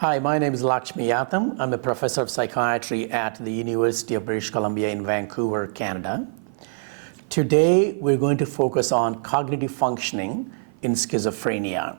Hi, my name is Lakshmi Yatham. I'm a professor of psychiatry at the University of British Columbia in Vancouver, Canada. Today, we're going to focus on cognitive functioning in schizophrenia.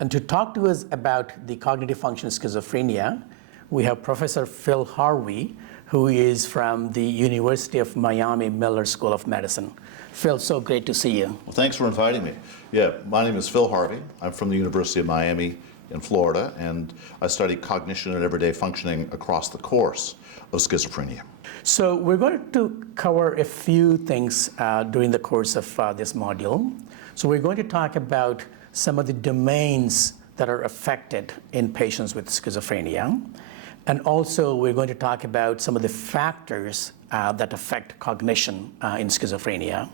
And to talk to us about the cognitive function of schizophrenia, we have Professor Phil Harvey, who is from the University of Miami Miller School of Medicine. Phil, so great to see you. Well, thanks for inviting me. Yeah, my name is Phil Harvey. I'm from the University of Miami in Florida, and I study cognition and everyday functioning across the course of schizophrenia. So we're going to cover a few things during the course of this module. So we're going to talk about some of the domains that are affected in patients with schizophrenia. And also we're going to talk about some of the factors that affect cognition in schizophrenia.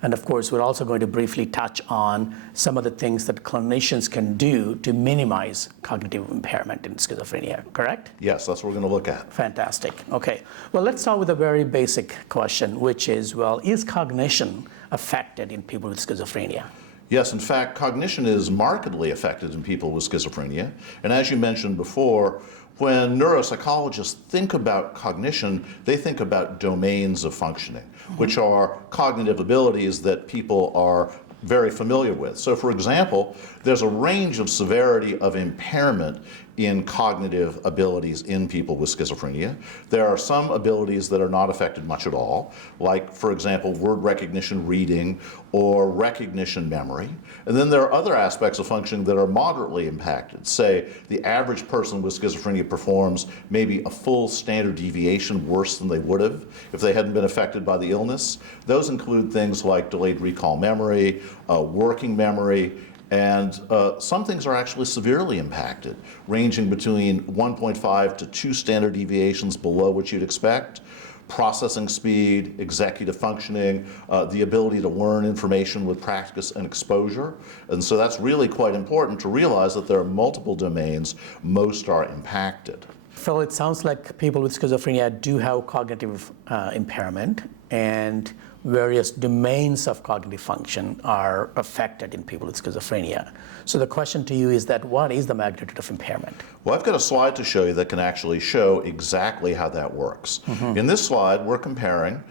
And of course, we're also going to briefly touch on some of the things that clinicians can do to minimize cognitive impairment in schizophrenia, correct? Yes, that's what we're going to look at. Fantastic. Okay. Well, let's start with a very basic question, which is, well, is cognition affected in people with schizophrenia? Yes, in fact, cognition is markedly affected in people with schizophrenia. And as you mentioned before, when neuropsychologists think about cognition, they think about domains of functioning, which are cognitive abilities that people are very familiar with. So for example, there's a range of severity of impairment in cognitive abilities in people with schizophrenia. There are some abilities that are not affected much at all, like, for example, word recognition reading or recognition memory. And then there are other aspects of functioning that are moderately impacted. Say, the average person with schizophrenia performs maybe a full standard deviation worse than they would have if they hadn't been affected by the illness. Those include things like delayed recall memory, working memory, and some things are actually severely impacted, ranging between 1.5 to 2 standard deviations below what you'd expect. Processing speed, executive functioning, the ability to learn information with practice and exposure. And so that's really quite important to realize that there are multiple domains. Most are impacted. Phil, it sounds like people with schizophrenia do have cognitive impairment, and various domains of cognitive function are affected in people with schizophrenia. So the question to you is that what is the magnitude of impairment? Well, I've got a slide to show you that can actually show exactly how that works. In this slide, we're comparing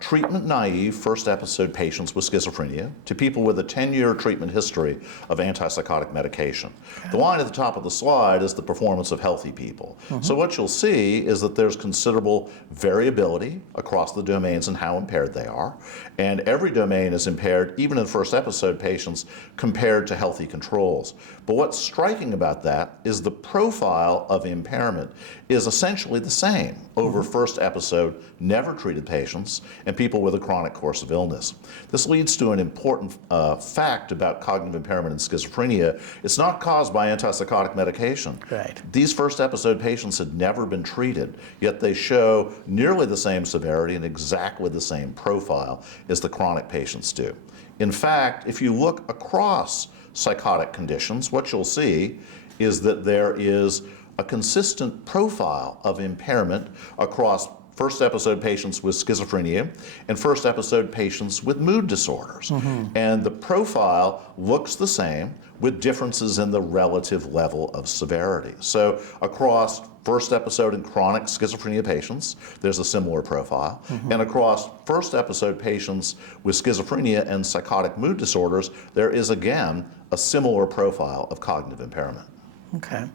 treatment-naive first episode patients with schizophrenia to people with a 10-year treatment history of antipsychotic medication. The line at the top of the slide is the performance of healthy people. So what you'll see is that there's considerable variability across the domains and how impaired they are. And every domain is impaired, even in first episode patients, compared to healthy controls. But what's striking about that is the profile of impairment is essentially the same over first episode, never treated patients, and people with a chronic course of illness. This leads to an important fact about cognitive impairment in schizophrenia. It's not caused by antipsychotic medication. Right. These first episode patients had never been treated, yet they show nearly the same severity and exactly the same profile as the chronic patients do. In fact, if you look across psychotic conditions, what you'll see is that there is a consistent profile of impairment across first episode patients with schizophrenia and first episode patients with mood disorders. And the profile looks the same with differences in the relative level of severity. So across first episode and chronic schizophrenia patients, there's a similar profile. And across first episode patients with schizophrenia and psychotic mood disorders, there is again a similar profile of cognitive impairment. Okay.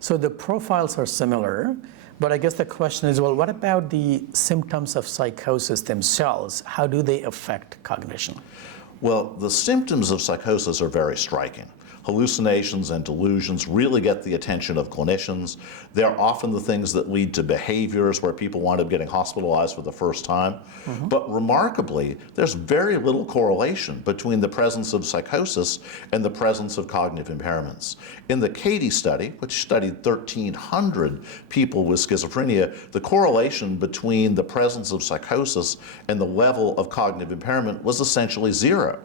So the profiles are similar, but I guess the question is, well, what about the symptoms of psychosis themselves? How do they affect cognition? Well, the symptoms of psychosis are very striking. Hallucinations and delusions really get the attention of clinicians. They're often the things that lead to behaviors where people wind up getting hospitalized for the first time. But remarkably, there's very little correlation between the presence of psychosis and the presence of cognitive impairments. In the CATIE study, which studied 1,300 people with schizophrenia, the correlation between the presence of psychosis and the level of cognitive impairment was essentially zero.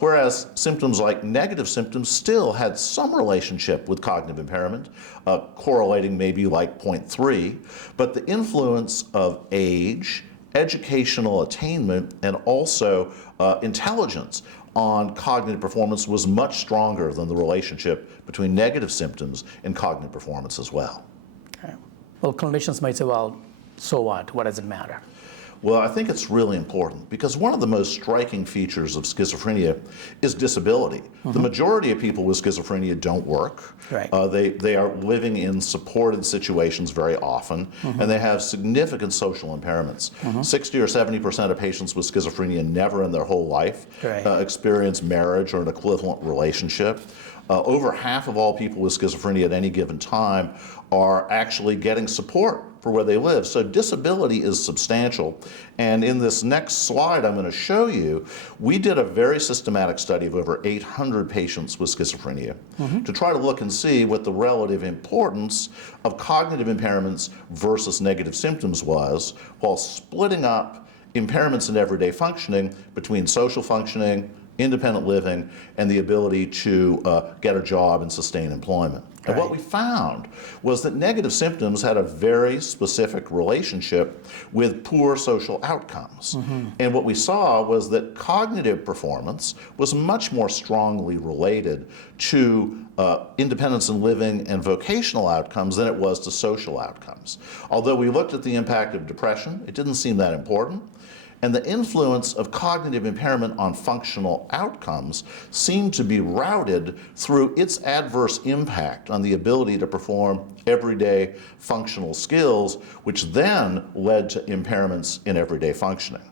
Whereas symptoms like negative symptoms still had some relationship with cognitive impairment, correlating maybe like 0.3, but the influence of age, educational attainment, and also intelligence on cognitive performance was much stronger than the relationship between negative symptoms and cognitive performance as well. Okay. Well, clinicians might say, well, so what? What does it matter? Well, I think it's really important because one of the most striking features of schizophrenia is disability. The majority of people with schizophrenia don't work. Right. They are living in supported situations very often, and they have significant social impairments. 60 or 70% of patients with schizophrenia never in their whole life Right. experience marriage or an equivalent relationship. Over half of all people with schizophrenia at any given time are actually getting support for where they live. So disability is substantial. And in this next slide I'm going to show you, we did a very systematic study of over 800 patients with schizophrenia to try to look and see what the relative importance of cognitive impairments versus negative symptoms was, while splitting up impairments in everyday functioning between social functioning, independent living, and the ability to get a job and sustain employment. And what we found was that negative symptoms had a very specific relationship with poor social outcomes. And what we saw was that cognitive performance was much more strongly related to independence in living and vocational outcomes than it was to social outcomes. Although we looked at the impact of depression, it didn't seem that important. And the influence of cognitive impairment on functional outcomes seemed to be routed through its adverse impact on the ability to perform everyday functional skills, which then led to impairments in everyday functioning.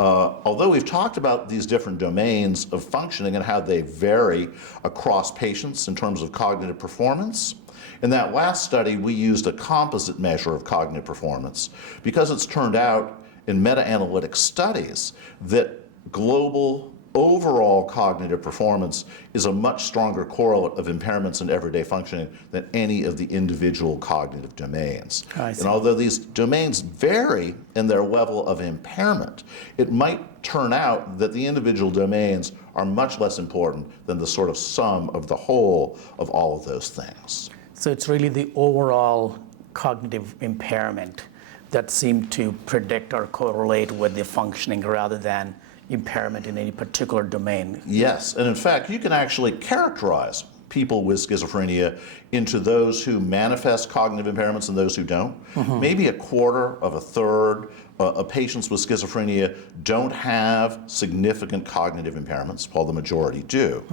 Although we've talked about these different domains of functioning and how they vary across patients in terms of cognitive performance, in that last study we used a composite measure of cognitive performance because it's turned out in meta-analytic studies that global overall cognitive performance is a much stronger correlate of impairments in everyday functioning than any of the individual cognitive domains. And although these domains vary in their level of impairment, it might turn out that the individual domains are much less important than the sort of sum of the whole of all of those things. So it's really the overall cognitive impairment that seem to predict or correlate with the functioning rather than impairment in any particular domain. Yes, and in fact, you can actually characterize people with schizophrenia into those who manifest cognitive impairments and those who don't. Maybe a quarter of a third of patients with schizophrenia don't have significant cognitive impairments, while the majority do.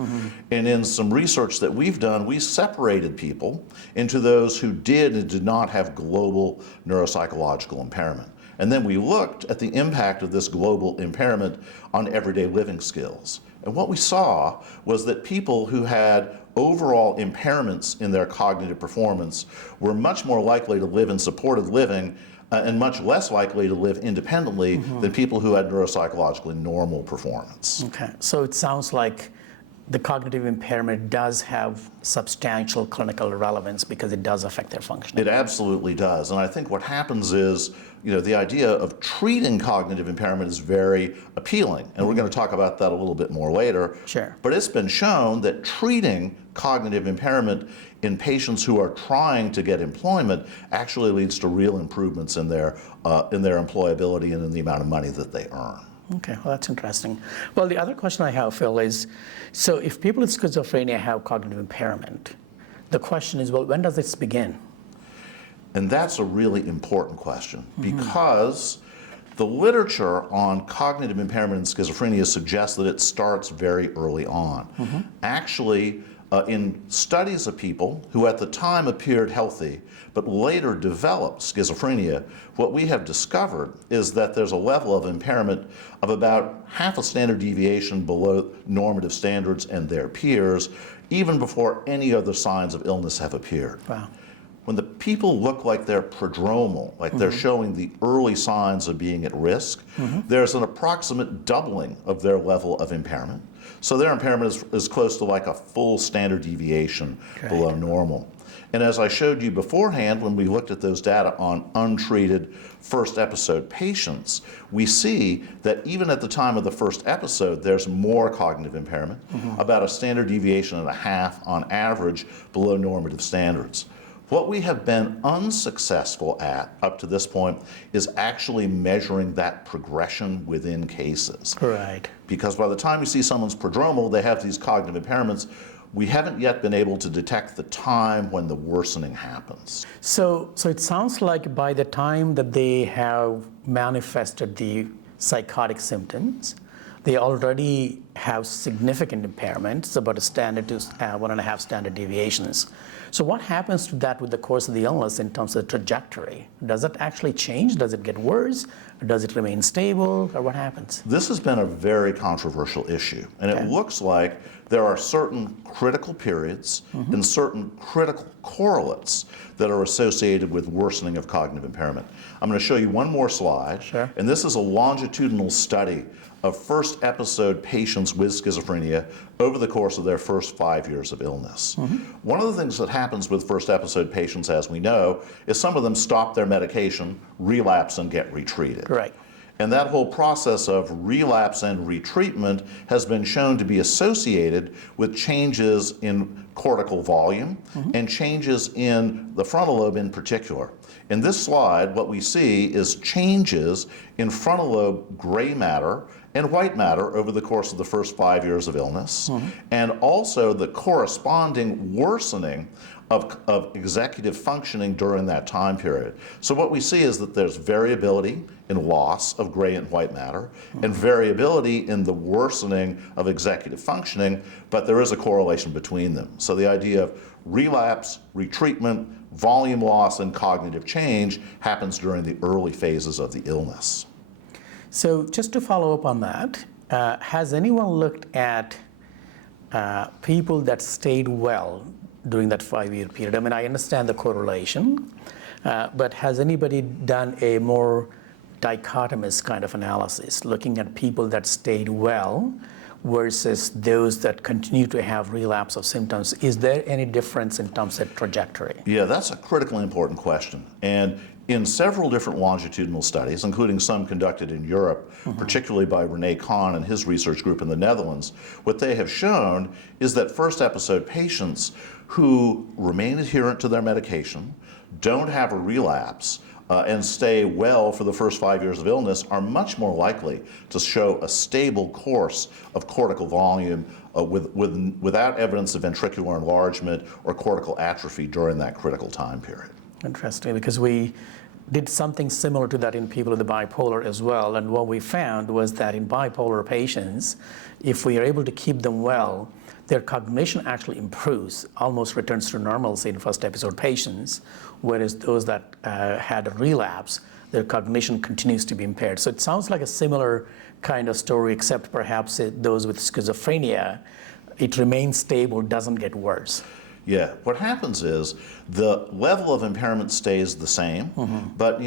And in some research that we've done, we separated people into those who did and did not have global neuropsychological impairment. And then we looked at the impact of this global impairment on everyday living skills. And what we saw was that people who had overall impairments in their cognitive performance were much more likely to live in supported living and much less likely to live independently than people who had neuropsychologically normal performance. Okay, so it sounds like the cognitive impairment does have substantial clinical relevance because it does affect their functioning. It absolutely does. And I think what happens is, the idea of treating cognitive impairment is very appealing. And we're going to talk about that a little bit more later. Sure. But it's been shown that treating cognitive impairment in patients who are trying to get employment actually leads to real improvements in their employability and in the amount of money that they earn. Okay, well, that's interesting. Well, the other question I have, Phil, is, so if people with schizophrenia have cognitive impairment, the question is, well, when does this begin? And that's a really important question because the literature on cognitive impairment in schizophrenia suggests that it starts very early on. Actually, in studies of people who at the time appeared healthy but later developed schizophrenia, what we have discovered is that there's a level of impairment of about half a standard deviation below normative standards and their peers, even before any other signs of illness have appeared. Wow. When the people look like they're prodromal, like they're showing the early signs of being at risk, there's an approximate doubling of their level of impairment. So their impairment is close to like a full standard deviation below normal. And as I showed you beforehand, when we looked at those data on untreated first episode patients, we see that even at the time of the first episode, there's more cognitive impairment, about a standard deviation and a half on average below normative standards. What we have been unsuccessful at up to this point is actually measuring that progression within cases. Right. Because by the time you see someone's prodromal, they have these cognitive impairments. We haven't yet been able to detect the time when the worsening happens. So it sounds like by the time that they have manifested the psychotic symptoms, they already have significant impairments, about a standard to 1.5 standard deviations. So what happens to that with the course of the illness in terms of the trajectory? Does it actually change? Does it get worse? Or does it remain stable? Or what happens? This has been a very controversial issue, and it looks like there are certain critical periods and certain critical correlates that are associated with worsening of cognitive impairment. I'm going to show you one more slide, and this is a longitudinal study of first episode patients with schizophrenia over the course of their first 5 years of illness. One of the things that happens with first episode patients, as we know, is some of them stop their medication, relapse, and get retreated. Right. And that whole process of relapse and retreatment has been shown to be associated with changes in cortical volume and changes in the frontal lobe in particular. In this slide, what we see is changes in frontal lobe gray matter and white matter over the course of the first 5 years of illness, and also the corresponding worsening of executive functioning during that time period. So what we see is that there's variability in loss of gray and white matter and variability in the worsening of executive functioning, but there is a correlation between them. So the idea of relapse, retreatment, volume loss, and cognitive change happens during the early phases of the illness. So just to follow up on that, has anyone looked at people that stayed well during that 5-year period? I mean, I understand the correlation, but has anybody done a more dichotomous kind of analysis, looking at people that stayed well versus those that continue to have relapse of symptoms? Is there any difference in terms of trajectory? Yeah, that's a critically important question. And in several different longitudinal studies, including some conducted in Europe, particularly by René Kahn and his research group in the Netherlands, what they have shown is that first episode patients who remain adherent to their medication, don't have a relapse, and stay well for the first 5 years of illness are much more likely to show a stable course of cortical volume without evidence of ventricular enlargement or cortical atrophy during that critical time period. Interesting, because we did something similar to that in people with the bipolar as well, and what we found was that in bipolar patients, if we are able to keep them well, their cognition actually improves, almost returns to normalcy in first episode patients, whereas those that had a relapse, their cognition continues to be impaired. So it sounds like a similar kind of story, except perhaps those with schizophrenia, it remains stable, doesn't get worse. Yeah, what happens is the level of impairment stays the same, but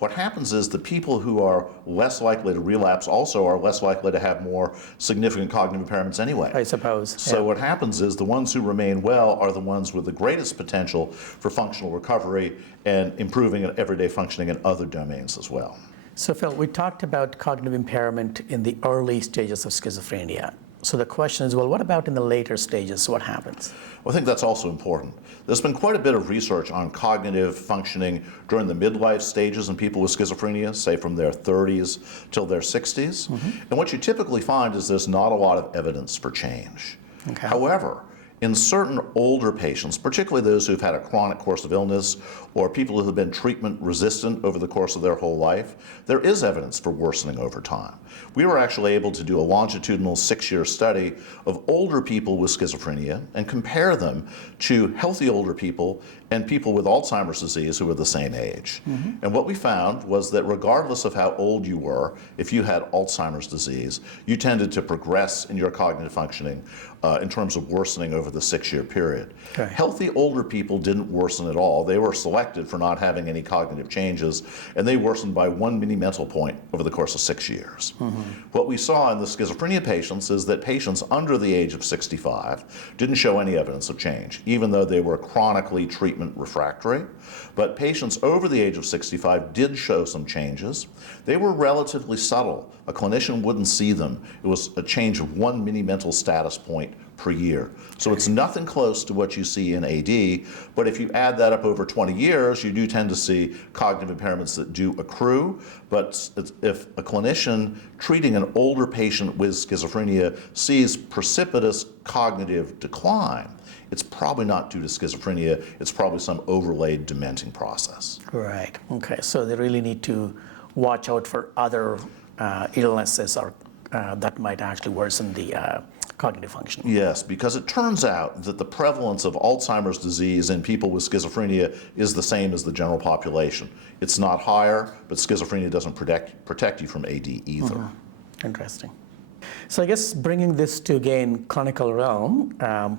what happens is the people who are less likely to relapse also are less likely to have more significant cognitive impairments anyway. I suppose. So what happens is the ones who remain well are the ones with the greatest potential for functional recovery and improving everyday functioning in other domains as well. So Phil, we talked about cognitive impairment in the early stages of schizophrenia. So the question is, well, what about in the later stages? What happens? Well, I think that's also important. There's been quite a bit of research on cognitive functioning during the midlife stages in people with schizophrenia, say from their 30s till their 60s. And what you typically find is there's not a lot of evidence for change. Okay. However, in certain older patients, particularly those who've had a chronic course of illness or people who have been treatment resistant over the course of their whole life, there is evidence for worsening over time. We were actually able to do a longitudinal 6-year study of older people with schizophrenia and compare them to healthy older people and people with Alzheimer's disease who were the same age. And what we found was that regardless of how old you were, if you had Alzheimer's disease, you tended to progress in your cognitive functioning in terms of worsening over the 6-year period. Okay. Healthy older people didn't worsen at all. They were selected for not having any cognitive changes, and they worsened by 1 mini-mental point over the course of 6 years. What we saw in the schizophrenia patients is that patients under the age of 65 didn't show any evidence of change, even though they were chronically treatment refractory. But patients over the age of 65 did show some changes. They were relatively subtle. A clinician wouldn't see them. It was a change of 1 mini-mental status point point per year. So it's nothing close to what you see in AD, but if you add that up over 20 years, you do tend to see cognitive impairments that do accrue. But if a clinician treating an older patient with schizophrenia sees precipitous cognitive decline, it's probably not due to schizophrenia, it's probably some overlaid dementing process. Right, okay, so they really need to watch out for other illnesses or that might actually worsen the cognitive function. Yes, because it turns out that the prevalence of Alzheimer's disease in people with schizophrenia is the same as the general population. It's not higher, but schizophrenia doesn't protect you from AD either. Mm-hmm. Interesting. So I guess bringing this to, again, clinical realm,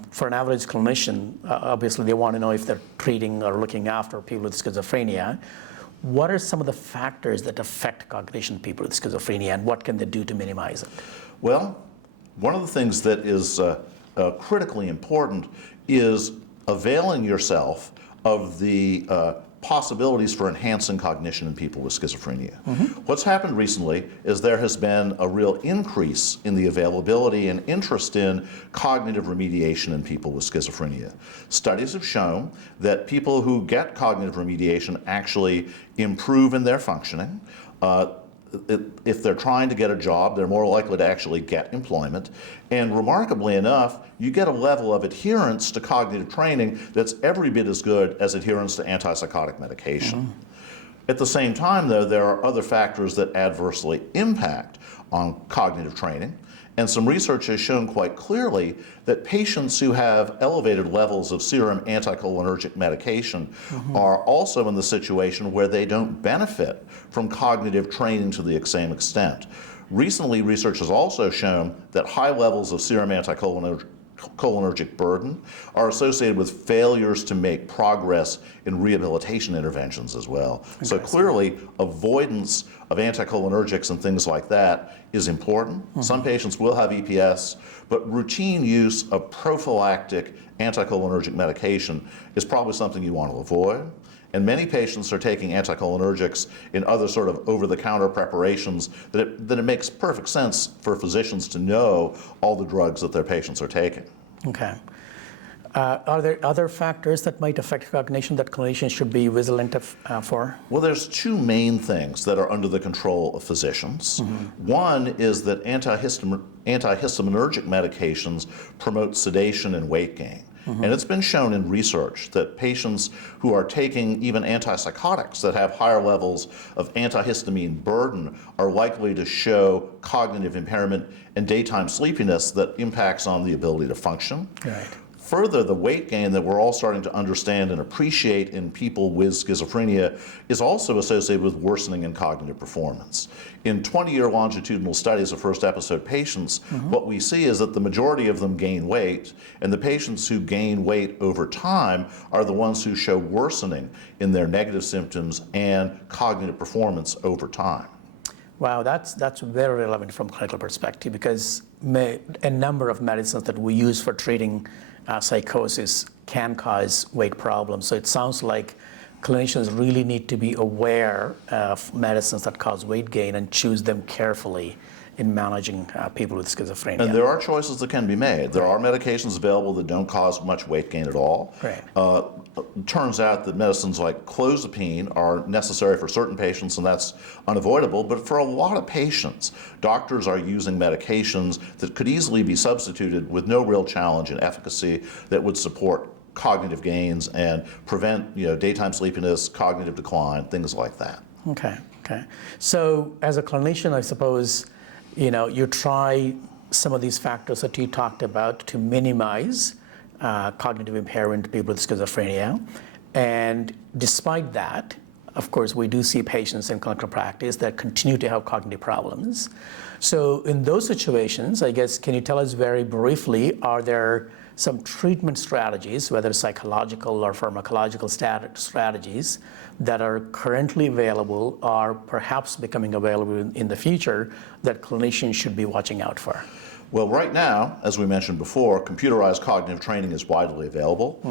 for an average clinician, obviously they want to know if they're treating or looking after people with schizophrenia. What are some of the factors that affect cognition in people with schizophrenia, and what can they do to minimize it? Well, one of the things that is critically important is availing yourself of the possibilities for enhancing cognition in people with schizophrenia. Mm-hmm. What's happened recently is there has been a real increase in the availability and interest in cognitive remediation in people with schizophrenia. Studies have shown that people who get cognitive remediation actually improve in their functioning. If they're trying to get a job, they're more likely to actually get employment. And remarkably enough, you get a level of adherence to cognitive training that's every bit as good as adherence to antipsychotic medication. Mm-hmm. At the same time, though, there are other factors that adversely impact on cognitive training. And some research has shown quite clearly that patients who have elevated levels of serum anticholinergic medication mm-hmm. are also in the situation where they don't benefit from cognitive training to the same extent. Recently, research has also shown that high levels of serum anticholinergic burden are associated with failures to make progress in rehabilitation interventions as well. So clearly, avoidance of anticholinergics and things like that is important. Mm-hmm. Some patients will have EPS, but routine use of prophylactic anticholinergic medication is probably something you want to avoid. And many patients are taking anticholinergics in other sort of over-the-counter preparations that it makes perfect sense for physicians to know all the drugs that their patients are taking. Okay. Are there other factors that might affect cognition that clinicians should be vigilant for? Well, there's two main things that are under the control of physicians. Mm-hmm. One is that antihistaminergic medications promote sedation and weight gain. Mm-hmm. And it's been shown in research that patients who are taking even antipsychotics that have higher levels of antihistamine burden are likely to show cognitive impairment and daytime sleepiness that impacts on the ability to function. Right. Further, the weight gain that we're all starting to understand and appreciate in people with schizophrenia is also associated with worsening in cognitive performance. In 20-year longitudinal studies of first episode patients, mm-hmm. what we see is that the majority of them gain weight, and the patients who gain weight over time are the ones who show worsening in their negative symptoms and cognitive performance over time. Wow, that's very relevant from a clinical perspective, because a number of medicines that we use for treating psychosis can cause weight problems. So it sounds like clinicians really need to be aware of medicines that cause weight gain and choose them carefully in managing people with schizophrenia. And there are choices that can be made. There are medications available that don't cause much weight gain at all. Right. It turns out that medicines like clozapine are necessary for certain patients, and that's unavoidable. But for a lot of patients, doctors are using medications that could easily be substituted with no real challenge in efficacy that would support cognitive gains and prevent, daytime sleepiness, cognitive decline, things like that. Okay. So as a clinician, I suppose, you try some of these factors that you talked about to minimize cognitive impairment in people with schizophrenia. And despite that, of course, we do see patients in clinical practice that continue to have cognitive problems. So in those situations, I guess, can you tell us very briefly, are there some treatment strategies, whether psychological or pharmacological strategies, that are currently available or perhaps becoming available in the future that clinicians should be watching out for? Well, right now, as we mentioned before, computerized cognitive training is widely available.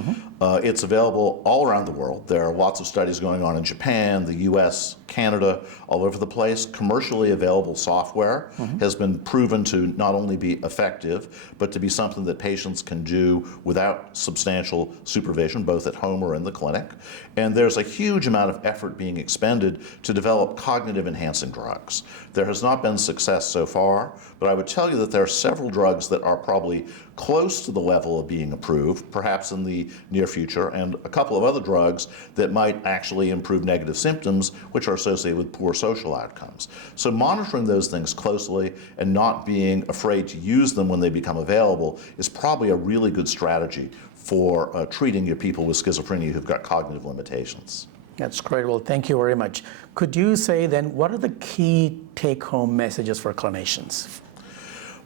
It's available all around the world. There are lots of studies going on in Japan, the US, Canada, all over the place. Commercially available software has been proven to not only be effective, but to be something that patients can do without substantial supervision, both at home or in the clinic. And there's a huge amount of effort being expended to develop cognitive enhancing drugs. There has not been success so far, but I would tell you that there are several drugs that are probably close to the level of being approved, perhaps in the near future, and a couple of other drugs that might actually improve negative symptoms, which are associated with poor social outcomes. So monitoring those things closely and not being afraid to use them when they become available is probably a really good strategy for treating your people with schizophrenia who've got cognitive limitations. That's great. Well, thank you very much. Could you say then, what are the key take-home messages for clinicians?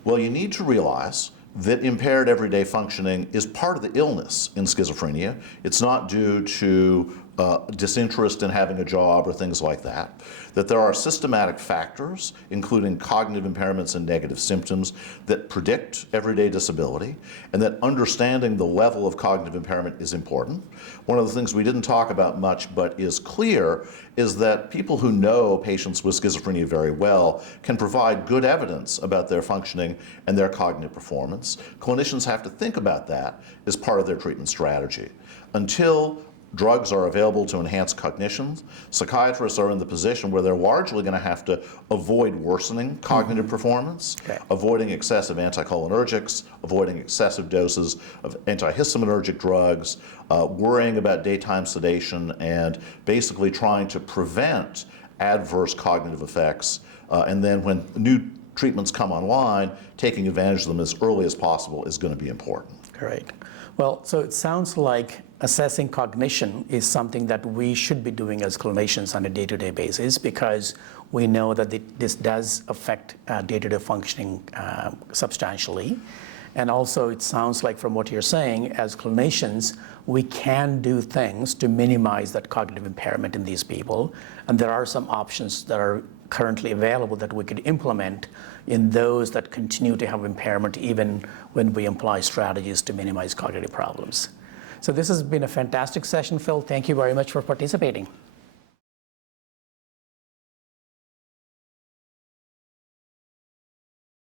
Well, you need to realize that impaired everyday functioning is part of the illness in schizophrenia. It's not due to disinterest in having a job or things like that. That there are systematic factors, including cognitive impairments and negative symptoms, that predict everyday disability, and that understanding the level of cognitive impairment is important. One of the things we didn't talk about much but is clear is that people who know patients with schizophrenia very well can provide good evidence about their functioning and their cognitive performance. Clinicians have to think about that as part of their treatment strategy. Until drugs are available to enhance cognition, psychiatrists are in the position where they're largely going to have to avoid worsening cognitive performance, avoiding excessive anticholinergics, avoiding excessive doses of antihistaminergic drugs, worrying about daytime sedation, and basically trying to prevent adverse cognitive effects. And then when new treatments come online, taking advantage of them as early as possible is going to be important. Great. Well, so it sounds like assessing cognition is something that we should be doing as clinicians on a day-to-day basis, because we know that this does affect day-to-day functioning substantially. And also it sounds like from what you're saying, as clinicians, we can do things to minimize that cognitive impairment in these people. And there are some options that are currently available that we could implement in those that continue to have impairment, even when we apply strategies to minimize cognitive problems. So this has been a fantastic session, Phil. Thank you very much for participating.